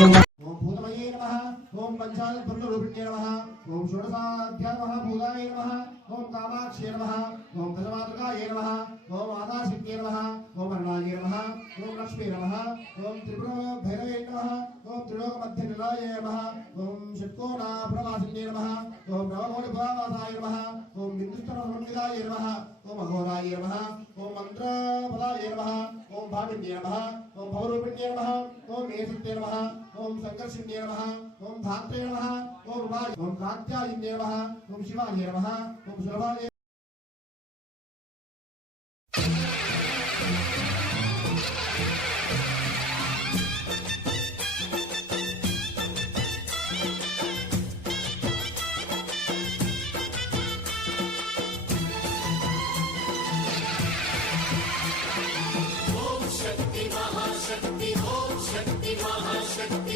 ఓం భూతమయే నమః ఓం పంచాల పురుషరూపిణ్యే నమః ఓం షోడశాధ్యాయ మహాభూతాయ నమః ఓం కామాక్షే నమః ఓం దశమాతృకాయ నమః ఓం ఆదాశక్తే నమః ఓం అరుణాయ నమః ఓం లక్ష్మీ నమః ఓం త్రిపుర భైరవే నమః ఓం త్రిలోక మధ్య నిలయ నమః ఓం షట్కోణ ప్రవాసిన్యే నమః ఓం నవకోటి భవాసాయ నమః ఓం బిందుస్తర సమన్వితాయ నమః ఓం అఘోరాయ నమః ఓం మంత్రపదాయ నమః ఓం భావిన్యే నమః ఓం భవరూపిణ్యే నమః ఓం ఏసత్తే నమః ఓం సంకర్షిణ్యే నమః ఓం ధాత్రే నమః ఓం ఉమాయ ఓం కాత్యాయన్యే నమః ఓం శివాయ నమః ఓం సులభాయ शक्ति महाशक्ति